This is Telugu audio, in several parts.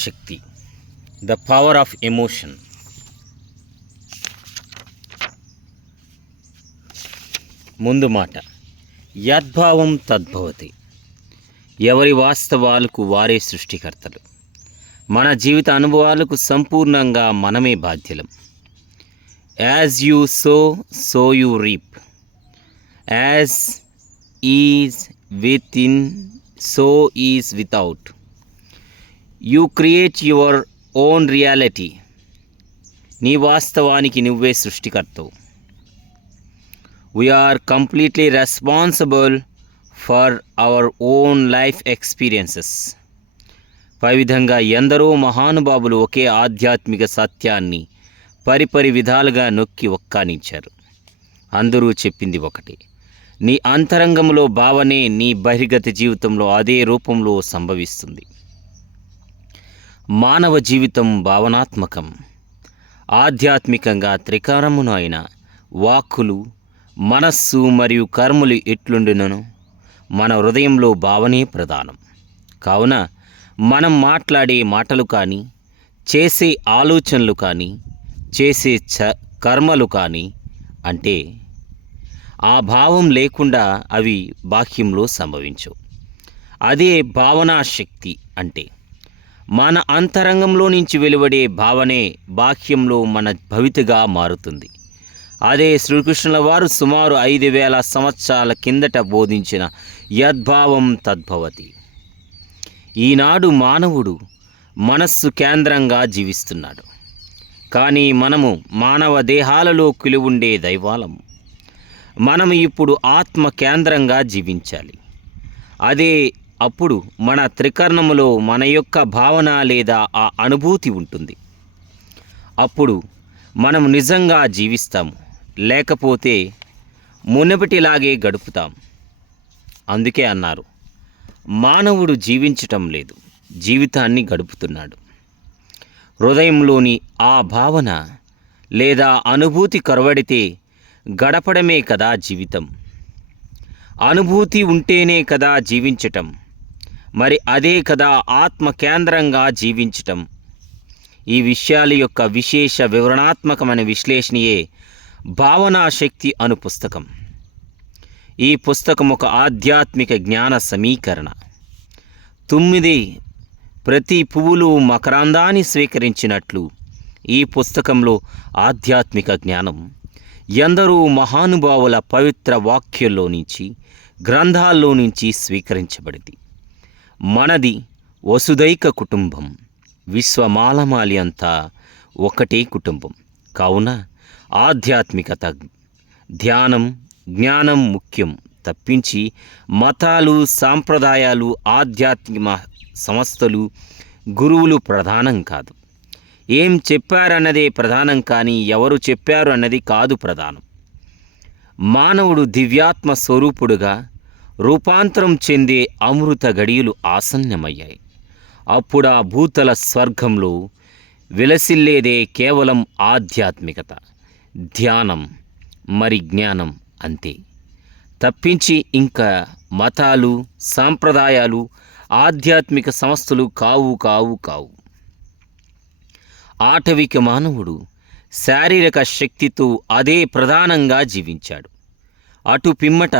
Shakti, the power of emotion. ముందు మాట, యద్భావం తద్భవతి. ఎవరి వాస్తవాలకు వారే సృష్టికర్తలు. మన జీవిత అనుభవాలకు సంపూర్ణంగా మనమే బాధ్యులం. As you so you reap. As is with in, so is without. You create your own reality. నీ వాస్తవానికి నువ్వే సృష్టికర్తవు. We are completely responsible for our own life experiences. పై విధంగా ఎందరో మహానుభావులు ఒకే ఆధ్యాత్మిక సత్యాన్ని పరిపరి విధాలుగా నొక్కి ఒక్కానించారు. అందరూ చెప్పింది ఒకటి: నీ అంతరంగంలో భావనే నీ బహిర్గత జీవితంలో అదే రూపంలో సంభవిస్తుంది. మానవ జీవితం భావనాత్మకం. ఆధ్యాత్మికంగా త్రికారమును అయిన వాక్కులు, మనస్సు మరియు కర్మలు ఎట్లుండునో మన హృదయంలో భావనే ప్రధానం. కావున మనం మాట్లాడే మాటలు కానీ, చేసే ఆలోచనలు కానీ, చేసే కర్మలు కానీ అంటే ఆ భావం లేకుండా అవి బాహ్యంలో సంభవించవు. అదే భావనా శక్తి అంటే మన అంతరంగంలో నుంచి వెలువడే భావనే బాహ్యంలో మన భవితగా మారుతుంది. అదే శ్రీకృష్ణుల వారు సుమారు 5000 సంవత్సరాల కిందట బోధించిన యద్భావం తద్భవతి. ఈనాడు మానవుడు మనస్సు కేంద్రంగా జీవిస్తున్నాడు. కానీ మనము మానవ దేహాలలో కొలువుండే దైవాలము. మనము ఇప్పుడు ఆత్మ కేంద్రంగా జీవించాలి. అదే అప్పుడు మన త్రికరణములో మన యొక్క భావన లేదా ఆ అనుభూతి ఉంటుంది. అప్పుడు మనం నిజంగా జీవిస్తాము, లేకపోతే మునుపటిలాగే గడుపుతాం. అందుకే అన్నారు, మానవుడు జీవించటం లేదు, జీవితాన్ని గడుపుతున్నాడు. హృదయంలోని ఆ భావన లేదా అనుభూతి కరువడితే గడపడమే కదా జీవితం. అనుభూతి ఉంటేనే కదా జీవించటం. మరి అదే కదా ఆత్మ కేంద్రంగా జీవించటం. ఈ విషయాల యొక్క విశేష వివరణాత్మకమైన విశ్లేషణయే భావనా శక్తి అను పుస్తకం. ఈ పుస్తకం ఒక ఆధ్యాత్మిక జ్ఞాన సమీకరణ. 9 ప్రతి పువ్వులు మకరందాన్ని స్వీకరించినట్లు ఈ పుస్తకంలో ఆధ్యాత్మిక జ్ఞానం ఎందరో మహానుభావుల పవిత్ర వాక్యాల్లో నుంచి, గ్రంథాల్లో నుంచి స్వీకరించబడింది. మనది వసుదైక కుటుంబం. విశ్వమాలమాలి అంతా ఒకటే కుటుంబం. కావున ఆధ్యాత్మికత, ధ్యానం, జ్ఞానం ముఖ్యం తప్పించి మతాలు, సాంప్రదాయాలు, ఆధ్యాత్మిక సంస్థలు, గురువులు ప్రధానం కాదు. ఏం చెప్పారన్నదే ప్రధానం, కానీ ఎవరు చెప్పారు అన్నది కాదు ప్రధానం. మానవుడు దివ్యాత్మ స్వరూపుడుగా రూపాంతరం చెందే అమృత గడియలు ఆసన్నమయ్యాయి. అప్పుడు ఆ భూతల స్వర్గంలో విలసిల్లేదే కేవలం ఆధ్యాత్మికత, ధ్యానం, మరి జ్ఞానం అంతే తప్పించి ఇంకా మతాలు, సాంప్రదాయాలు, ఆధ్యాత్మిక సంస్థలు కావు. ఆటవిక మానవుడు శారీరక శక్తితో అదే ప్రధానంగా జీవించాడు. అటు పిమ్మట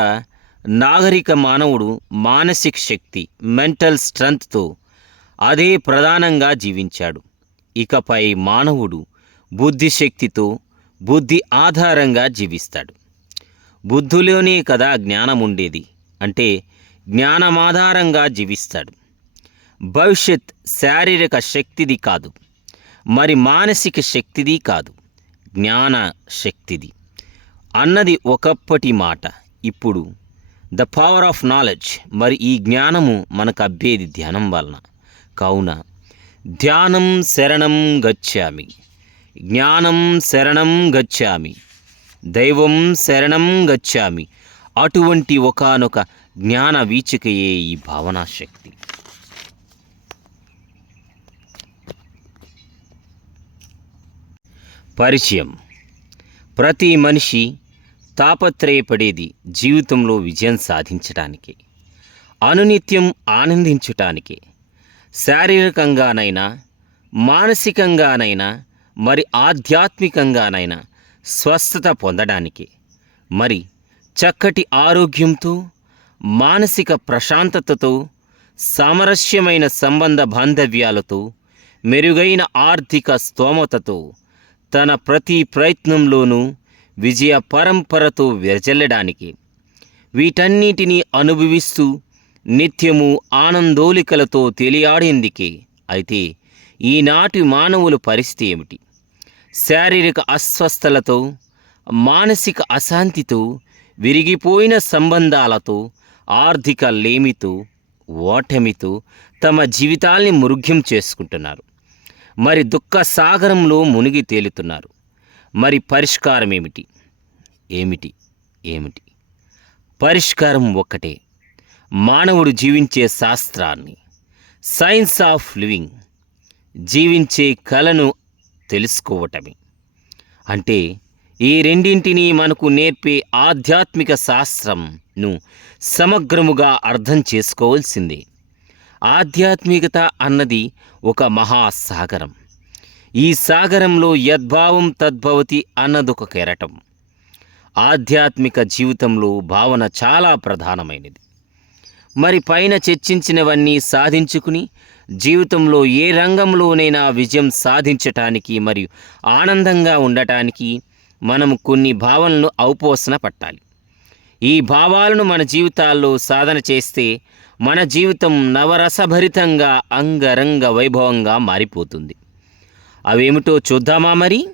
నాగరిక మానవుడు మానసిక శక్తి, మెంటల్ స్ట్రెంగ్త్తో అదే ప్రధానంగా జీవించాడు. ఇకపై మానవుడు బుద్ధిశక్తితో, బుద్ధి ఆధారంగా జీవిస్తాడు. బుద్ధిలోనే కదా జ్ఞానం ఉండేది, అంటే జ్ఞానమాధారంగా జీవిస్తాడు. భవిష్యత్ శారీరక శక్తిది కాదు, మరి మానసిక శక్తిది కాదు, జ్ఞాన శక్తిది అన్నది ఒకప్పటి మాట. ఇప్పుడు ద పవర్ ఆఫ్ నాలెడ్జ్. మరి ఈ జ్ఞానము మనకు అబ్బేది ధ్యానం వలన. కావున ధ్యానం శరణం గచ్చామి, జ్ఞానం శరణం గచ్చామి, దైవం శరణం గచ్చామి. అటువంటి ఒకానొక జ్ఞాన వీచికయే ఈ భావనా శక్తి. పరిచయం. ప్రతి మనిషి తాపత్రయపడేది జీవితంలో విజయం సాధించటానికి, అనునిత్యం ఆనందించటానికి, శారీరకంగానైనా, మానసికంగానైనా, మరి ఆధ్యాత్మికంగానైనా స్వస్థత పొందడానికి, మరి చక్కటి ఆరోగ్యంతో, మానసిక ప్రశాంతతతో, సామరస్యమైన సంబంధ బాంధవ్యాలతో, మెరుగైన ఆర్థిక స్తోమతతో తన ప్రతి ప్రయత్నంలోనూ విజయ పరంపరతో వెదజల్లడానికి, వీటన్నిటినీ అనుభవిస్తూ నిత్యము ఆనందోలికలతో తేలియాడేందుకే. అయితే ఈనాటి మానవుల పరిస్థితి ఏమిటి? శారీరక అస్వస్థలతో, మానసిక అశాంతితో, విరిగిపోయిన సంబంధాలతో, ఆర్థిక లేమితో, ఓటమితో తమ జీవితాల్ని మురుగ్యం చేసుకుంటున్నారు. మరి దుఃఖ సాగరంలో మునిగి తేలుతున్నారు. మరి పరిష్కారం ఏమిటి? ఏమిటి ఏమిటి పరిష్కారం ఒక్కటే. మానవుడు జీవించే శాస్త్రాన్ని, సైన్స్ ఆఫ్ లివింగ్, జీవించే కళను తెలుసుకోవటమే. అంటే ఈ రెండింటినీ మనకు నేర్పే ఆధ్యాత్మిక శాస్త్రంను సమగ్రముగా అర్థం చేసుకోవాల్సిందే. ఆధ్యాత్మికత అన్నది ఒక మహాసాగరం. ఈ సాగరంలో యద్భావం తద్భవతి అన్నదొక కెరటం. ఆధ్యాత్మిక జీవితంలో భావన చాలా ప్రధానమైనది. మరి పైన చర్చించినవన్నీ సాధించుకుని జీవితంలో ఏ రంగంలోనైనా విజయం సాధించటానికి మరియు ఆనందంగా ఉండటానికి మనం కొన్ని భావనలను ఔపోసన పట్టాలి. ఈ భావాలను మన జీవితాల్లో సాధన చేస్తే మన జీవితం నవరసభరితంగా, అంగరంగ వైభవంగా మారిపోతుంది. అవేమిటో చూద్దామా మరి?